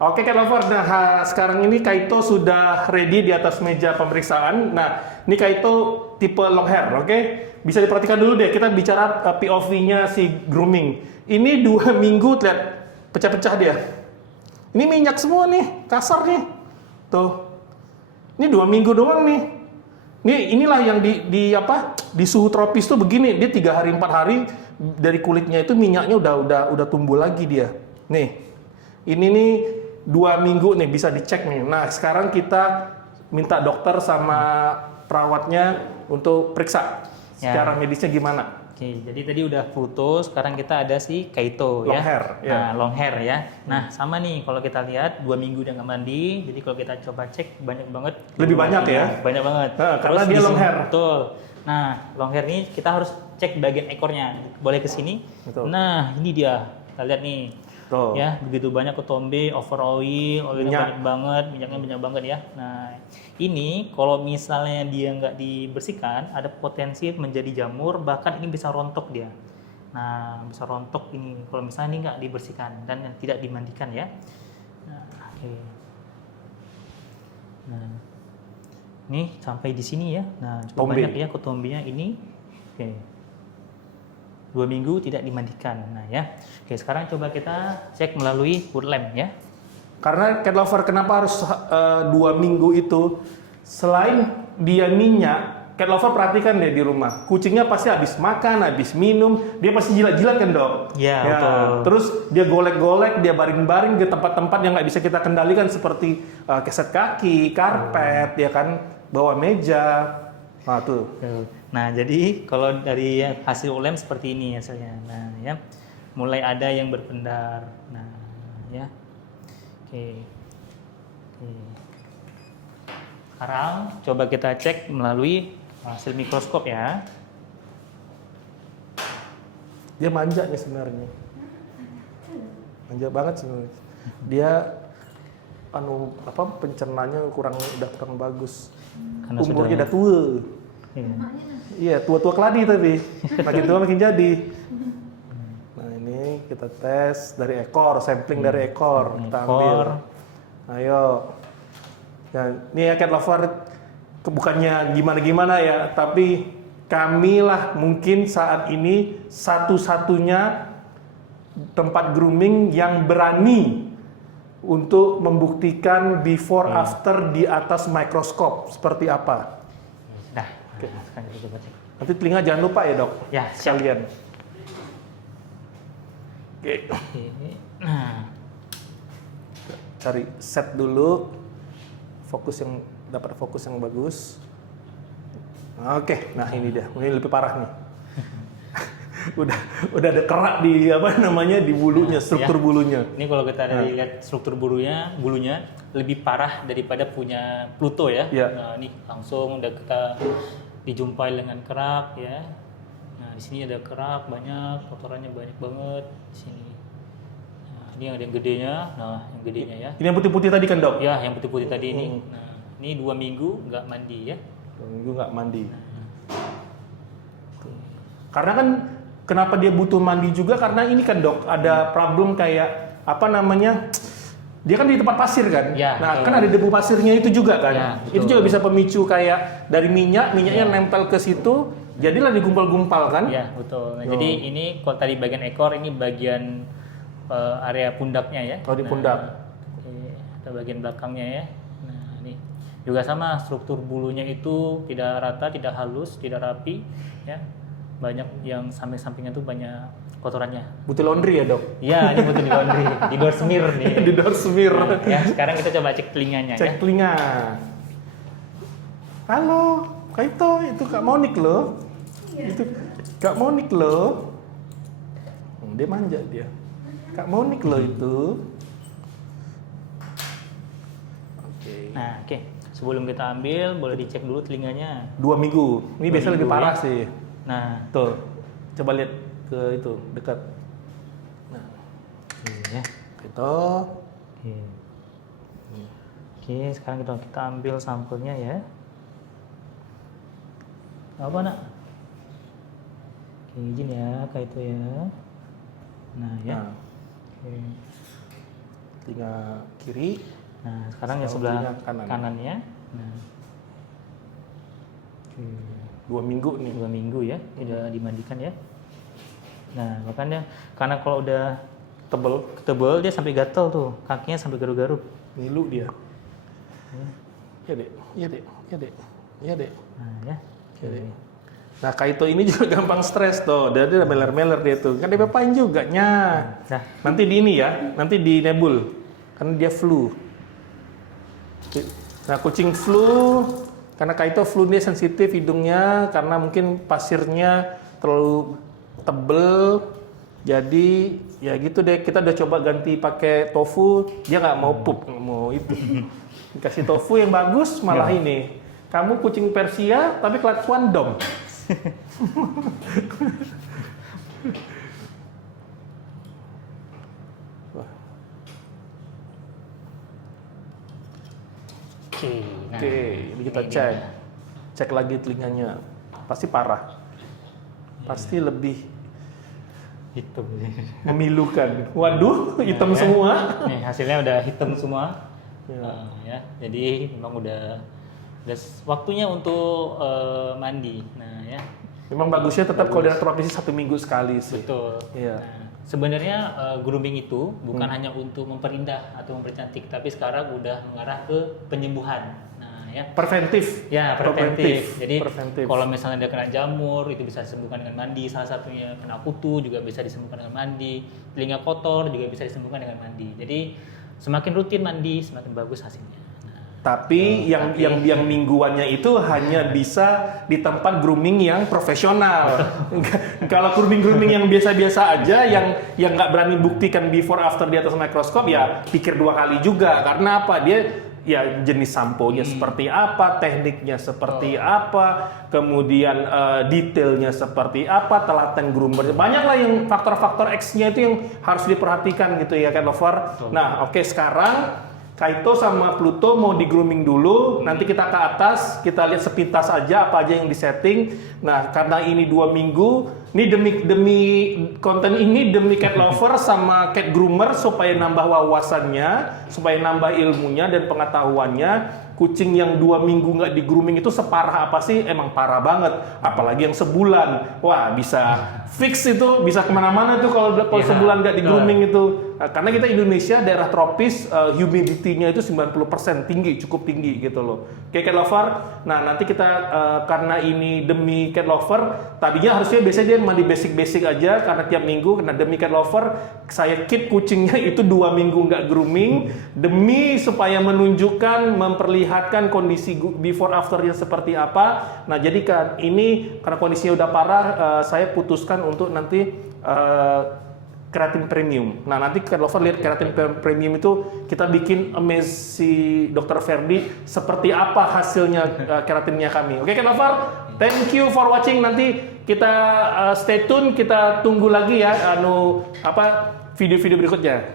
Oke, Cat Lover. Nah, sekarang ini Kaito sudah ready di atas meja pemeriksaan. Nah, ini Kaito tipe long hair, oke? Bisa diperhatikan dulu deh, kita bicara POV-nya si grooming. Ini 2 minggu, lihat, pecah-pecah dia. Ini minyak semua nih, kasar nih. Tuh. Ini 2 minggu doang nih. Inilah yang di suhu tropis tuh begini. Dia 3 hari 4 hari dari kulitnya itu minyaknya udah tumbuh lagi dia. Nih. Ini nih 2 minggu nih bisa dicek nih. Nah, sekarang kita minta dokter sama perawatnya untuk periksa secara medisnya gimana. Oke, jadi tadi udah foto, sekarang kita ada si Kaito long ya. Hair, nah, long hair ya. Nah, sama nih kalau kita lihat 2 minggu dia nggak mandi, jadi kalau kita coba cek banyak banget. Lebih banyak ya? Banyak banget. Nah, karena dia long hair. Betul. Nah, long hair ini kita harus cek bagian ekornya. Boleh ke sini. Nah, ini dia. Kita lihat nih. Tuh. Ya, begitu banyak ketombe, over oilnya banyak banget, minyaknya banyak banget ya. Nah, ini kalau misalnya dia nggak dibersihkan, ada potensi menjadi jamur, bahkan ini bisa rontok dia. Nah, bisa rontok ini kalau misalnya ini nggak dibersihkan dan tidak dimandikan ya. Nah, oke. Nah, ini sampai di sini ya. Nah, cukup banyak ya ketombenya ini. Oke. 2 minggu tidak dimandikan. Nah ya, oke sekarang coba kita cek melalui wood lamp ya. Karena Cat Lover kenapa harus 2 minggu itu? Selain dia minyak, Cat Lover perhatikan deh di rumah. Kucingnya pasti habis makan, habis minum, dia pasti jilat-jilat kan dok? Ya, betul. Terus dia golek-golek, dia baring-baring ke tempat-tempat yang nggak bisa kita kendalikan seperti keset kaki, karpet, ya kan, bawa meja. Nah tuh. Nah, jadi kalau dari hasil ULM seperti ini hasilnya. Nah, ya. Mulai ada yang berpendar. Nah, ya. Oke. Sekarang coba kita cek melalui hasil mikroskop ya. Dia manja nih sebenarnya. Manja banget sebenarnya. Dia pencernanya udah kurang bagus. Karena umurnya udah tua. Iya, tua-tua keladi tapi makin tua makin jadi. Nah ini kita tes dari ekor, sampling dari ekor kita ambil. Ayo. Nah, ini ya Cat Lover, bukannya gimana-gimana ya, tapi kamilah mungkin saat ini satu-satunya tempat grooming yang berani untuk membuktikan before after di atas mikroskop seperti apa. Nah, sekarang kita coba cek. Nanti telinga jangan lupa ya dok. Ya, sekalian. Oke. Nah, cari set dulu, dapat fokus yang bagus. Oke, nah ini dia. Ini lebih parah nih. udah ada kerak di di bulunya, struktur bulunya. Ini kalau kita lihat struktur bulunya lebih parah daripada punya Pluto ya. Nah, ini langsung udah kita dijumpai dengan kerak ya. Nah, di sini ada kerak banyak, kotorannya banyak banget di sini. Nah, ini ada yang gedenya. Nah, yang gedenya ya. Ini yang putih-putih tadi kan, Dok? Ya, yang putih-putih tadi ini. Nah, ini 2 minggu nggak mandi ya. 2 minggu nggak mandi. Karena kan kenapa dia butuh mandi juga, karena ini kan, Dok, ada problem kayak dia kan di tempat pasir kan, kan ada debu pasirnya itu juga kan, itu juga bisa pemicu kayak dari minyaknya nempel ke situ, jadilah digumpal-gumpal kan? Ya betul. Nah, jadi ini kalau tadi bagian ekor, ini bagian area pundaknya ya. Oh di pundak. Atau bagian belakangnya ya. Nah ini juga sama, struktur bulunya itu tidak rata, tidak halus, tidak rapi, ya. Banyak yang samping-sampingnya tuh banyak kotorannya. Butuh laundry ya dok? Iya, ini butuh di laundry, di door smear nih. Di door smear. Nah, ya, sekarang kita coba cek telinganya. Cek telinga. Halo, Kaito, itu Kak Monik loh. Itu Kak Monik loh. Dia manja dia. Kak Monik loh itu. Oke. Nah, oke. Sebelum kita ambil, boleh dicek dulu telinganya. 2 minggu. Ini biasanya lebih parah sih. Nah, tuh. Coba lihat ke itu dekat. Nah, ya. Itu. Oke, sekarang kita ambil sampelnya ya. Apa nak? Oke, izin ya, kayak itu ya. Nah ya. Oke. telinga kiri. Nah, sekarang yang sebelah kanannya. Nah, 2 minggu nih. 2 minggu ya, udah dimandikan ya. Nah, makanya karena kalau udah tebel dia sampai gatel tuh, kakinya sampai garuk-garuk. Ngilu dia. Ya dek, ya dek, ya dek, ya dek. Nah, ya. Ya, dek. Nah, Kaito ini juga gampang stres tuh. Dia meler-meler dia tuh. Kan dia bepain juga nya. Nah, Nanti di ini ya, nanti di nebul. Karena dia flu. Nah, kucing flu karena Kaito flu dia sensitif hidungnya karena mungkin pasirnya terlalu tebel. Jadi ya gitu deh, kita udah coba ganti pakai tofu, dia nggak mau pup, nggak mau itu. Dikasih tofu yang bagus malah ini. Kamu kucing Persia tapi kelakuan dom. Oke, ini kita cek. Cek lagi telinganya. Pasti parah. Pasti lebih hitam. memilukan. Waduh, hitam semua. Nih, hasilnya udah hitam semua. Ya. Ya, jadi memang udah waktunya untuk mandi. Nah, ya. Memang bagusnya tetap kalau daerah tropis 1 minggu sekali sih. Betul. Iya. Nah, sebenarnya grooming itu bukan hanya untuk memperindah atau mempercantik, tapi sekarang udah mengarah ke penyembuhan. Nah, ya. Preventif. Ya, preventif. Jadi Preventif. kalau misalnya dia kena jamur, itu bisa disembuhkan dengan mandi. Salah satunya kena kutu juga bisa disembuhkan dengan mandi. Telinga kotor juga bisa disembuhkan dengan mandi. Jadi semakin rutin mandi, semakin bagus hasilnya. Tapi yang mingguannya itu hanya bisa di tempat grooming yang profesional. Kalau grooming yang biasa-biasa aja, yang nggak berani buktikan before after di atas mikroskop, ya pikir 2 kali juga. Karena apa? Dia ya jenis sampo-nya seperti apa, tekniknya seperti apa, kemudian detailnya seperti apa, telaten groomer. Banyaklah yang faktor-faktor X-nya itu yang harus diperhatikan gitu ya, Cat Lover. Nah, oke, sekarang Kaito sama Pluto mau di grooming dulu, nanti kita ke atas, kita lihat sepintas aja apa aja yang disetting. Nah, karena ini 2 minggu, ini demi konten ini demi Cat Lover sama Cat Groomer supaya nambah wawasannya, supaya nambah ilmunya dan pengetahuannya. Kucing yang 2 minggu nggak di grooming itu separah apa sih? Emang parah banget. Apalagi yang sebulan, wah bisa fix itu, bisa kemana-mana tuh kalau sebulan nggak di grooming itu. Nah, karena kita Indonesia daerah tropis, humidity-nya itu 90% tinggi, cukup tinggi gitu loh. Oke, Cat Lover. Nah, nanti kita karena ini demi Cat Lover, tadinya harusnya biasanya dia mandi basic-basic aja karena tiap minggu. Karena demi Cat Lover, saya keep kucingnya itu 2 minggu nggak grooming demi supaya menunjukkan, memperlihatkan kondisi before afternya seperti apa. Nah, jadi kan ini karena kondisinya udah parah, saya putuskan untuk nanti keratin premium. Nah, nanti Cat Lover lihat keratin premium itu kita bikin amaze si Dr. Ferdi seperti apa hasilnya keratinnya kami. Oke, Cat Lover, thank you for watching. Nanti kita stay tune, kita tunggu lagi ya video-video berikutnya.